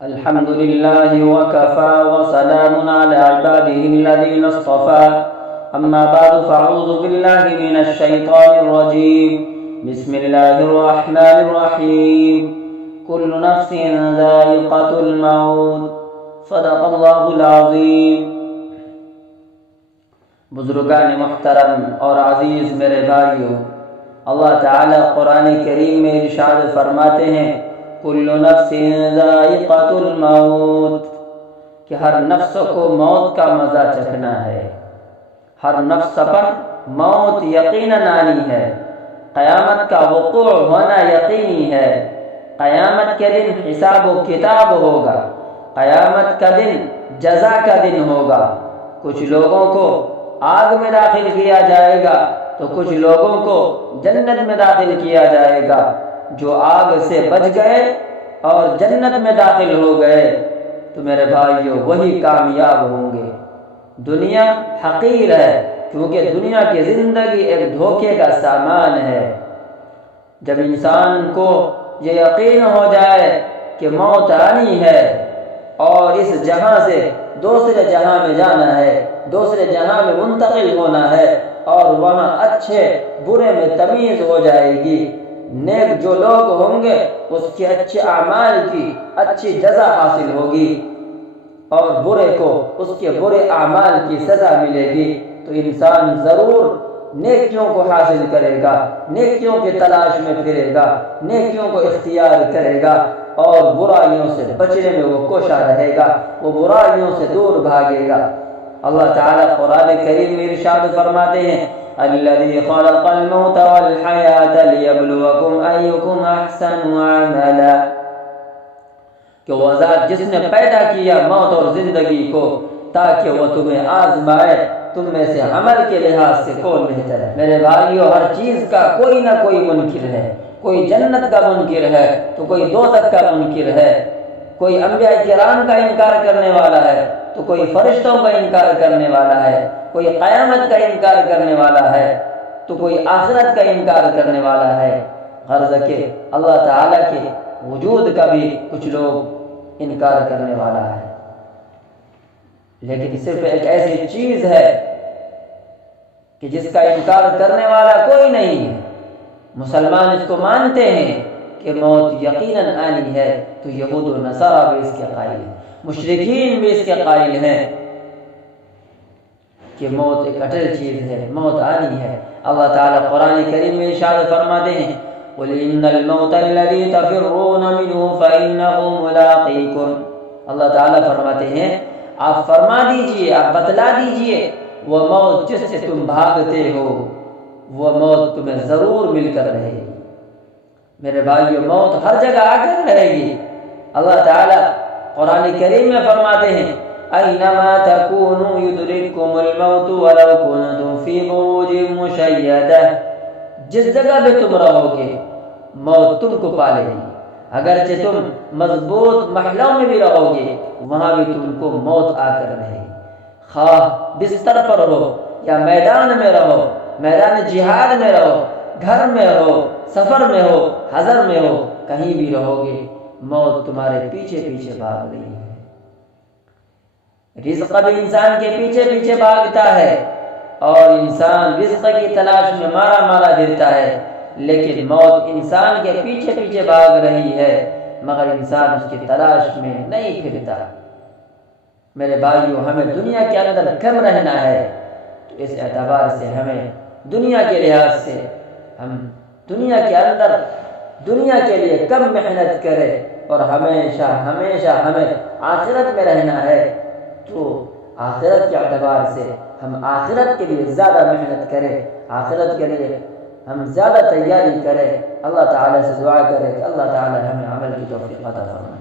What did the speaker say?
الحمد لله وكفى وسلام على عباده الذين اصطفى أما بعد فأعوذ بالله من الشيطان الرجيم بسم الله الرحمن الرحيم كل نفس ذائقة الموت صدق الله العظیم۔ بزرگان محترم اور عزیز میرے بھائیوں، اللہ تعالیٰ قرآن کریم میں ارشاد فرماتے ہیں کل نفس ذائقۃ الموت، کہ ہر نفس کو موت کا مزہ چکھنا ہے، ہر نفس پر موت یقیناً آنی ہے، قیامت کا وقوع ہونا یقینی ہے، قیامت کے دن حساب و کتاب ہوگا، قیامت کا دن جزا کا دن ہوگا۔ کچھ لوگوں کو آگ میں داخل کیا جائے گا تو کچھ لوگوں کو جنت میں داخل کیا جائے گا۔ جو آگ سے بچ گئے اور جنت میں داخل ہو گئے تو میرے بھائیوں وہی کامیاب ہوں گے۔ دنیا حقیر ہے، کیونکہ دنیا کی زندگی ایک دھوکے کا سامان ہے۔ جب انسان کو یہ یقین ہو جائے کہ موت آنی ہے اور اس جہاں سے دوسرے جہاں میں جانا ہے، دوسرے جہاں میں منتقل ہونا ہے اور وہاں اچھے برے میں تمیز ہو جائے گی، نیک جو لوگ ہوں گے اس کے اچھے اعمال کی اچھی جزا حاصل ہوگی اور برے کو اس کے برے اعمال کی سزا ملے گی، تو انسان ضرور نیکیوں کو حاصل کرے گا، نیکیوں کی تلاش میں پھرے گا، نیکیوں کو اختیار کرے گا اور برائیوں سے بچنے میں وہ کوشاں رہے گا، وہ برائیوں سے دور بھاگے گا۔ اللہ تعالیٰ قرآن کریم میں ارشاد فرماتے ہیں الذی خلق الموت والحیاة لیبلوکم ایکم احسن عملا، کہ وہ ذات جس نے پیدا کیا موت اور زندگی کو تاکہ وہ تمہیں آزمائے تم میں سے عمل کے لحاظ سے کون بہتر ہے۔ میرے بھائیوں، ہر چیز کا کوئی نہ کوئی منکر ہے، کوئی جنت کا منکر ہے تو کوئی دوزخ کا منکر ہے، کوئی انبیاء کرام کا انکار کرنے والا ہے تو کوئی فرشتوں کا انکار کرنے والا ہے، کوئی قیامت کا انکار کرنے والا ہے تو کوئی آخرت کا انکار کرنے والا ہے۔ غرض کہ اللہ تعالیٰ کے وجود کا بھی کچھ لوگ انکار کرنے والا ہے، لیکن صرف ایک ایسی چیز ہے کہ جس کا انکار کرنے والا کوئی نہیں ہے۔ مسلمان اس کو مانتے ہیں کہ موت یقیناً آنی ہے، تو یہود و نصارہ بھی اس کے قائل ہیں، مشرکین بھی اس کے قائل ہیں کہ موت ایک اٹل چیز ہے، موت آنی ہے۔ اللہ تعالیٰ قرآن کریم میں ارشاد فرماتے ہیں قُلْ إِنَّ الْمَوْتَ الَّذِي تَفِرُّونَ مِنْهُ فَإِنَّهُ مُلَاقِيكُمْ، اللہ تعالیٰ فرماتے ہیں آپ فرما دیجئے، آپ بتلا دیجئے وہ موت جس سے تم بھاگتے ہو وہ موت تمہیں ضرور مل کر رہے گی۔ میرے بھائیو، موت ہر جگہ آ کر رہے گی۔ اللہ تعالیٰ قرآن کریم میں فرماتے ہیں اینما تکونوا یدرککم الموت ولو کنتم فی بروج مشیدہ، جس جگہ بھی تم رہو گے موت تم کو پالے گی، اگرچہ تم مضبوط محلوں میں بھی رہو گے وہاں بھی تم کو موت آ کر رہے گی، خواہ بستر پر ہو یا میدان میں رہو، میدان جہاد میں رہو، گھر میں ہو، سفر میں ہو، حضر میں ہو، کہیں بھی رہو گے موت تمہارے پیچھے پیچھے بھاگ رہی ہے۔ رزق بھی انسان کے پیچھے پیچھے بھاگتا ہے اور انسان رزق کی تلاش میں مارا مارا پھرتا ہے، لیکن موت انسان کے پیچھے پیچھے بھاگ رہی ہے مگر انسان اس کی تلاش میں نہیں پھرتا۔ میرے بھائیوں، ہمیں دنیا کے اندر کم رہنا ہے، تو اس اعتبار سے ہمیں دنیا کے لحاظ سے ہم دنیا کے اندر دنیا کے لیے کم محنت کریں اور ہمیشہ ہمیشہ ہمیں آخرت میں رہنا ہے، تو آخرت کے اعتبار سے ہم آخرت کے لیے زیادہ محنت کریں، آخرت کے لیے ہم زیادہ تیاری کریں۔ اللہ تعالیٰ سے دعا کریں کہ اللہ تعالیٰ ہمیں عمل کی توفیق عطا فرمائے۔